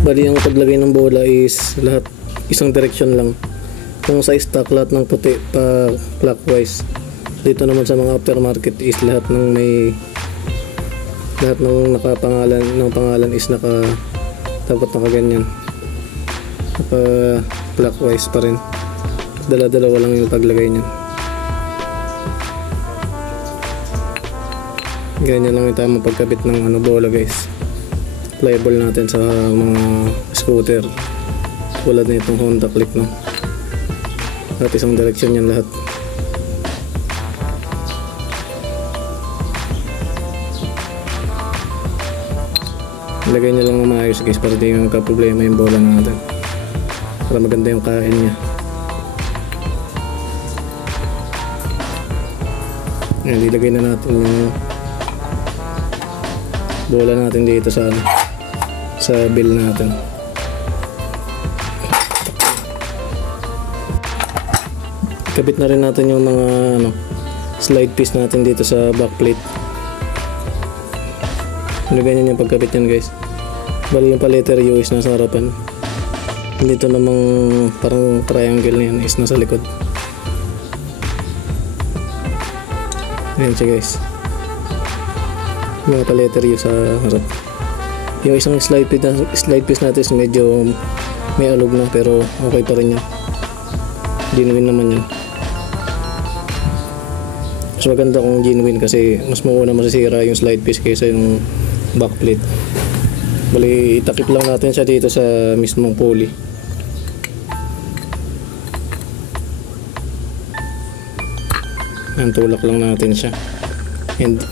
Bali ang paglagay ng bola is lahat isang direksyon lang. Kung sa stock lahat ng puti pa clockwise. Dito naman sa mga aftermarket is lahat ng pangalan is dapat nakaganyan. Naka clockwise pa rin. Dala-dalawa lang yung paglagay niyan. Ganyan lang yung tamang pagkabit ng bola guys. Pliable natin sa mga scooter. Tulad na itong Honda Click, no? At isang direksyon yan lahat. Ilagay niya lang ng maayos guys para di magka-problema yung bola natin. Para maganda yung kain niya. Ayan, ilagay na natin yung bola natin dito sa bill natin. Kabit na rin natin yung mga slide piece natin dito sa backplate. Ganyan yung pagkabit yan guys. Bali yung pa-letter U is nasa harapan. Dito namang parang triangle na yan is nasa likod. Ayan siya guys. Yung pa-letter U sa harap. Yung isang slide piece natin is medyo may alog na pero okay pa rin yan. Genuine naman yan. Mas maganda kung genuine kasi mas mauna masisira yung slide piece kaysa yung backplate. Bali itakip lang natin siya dito sa mismong pulley. Ang tulak lang natin siya. And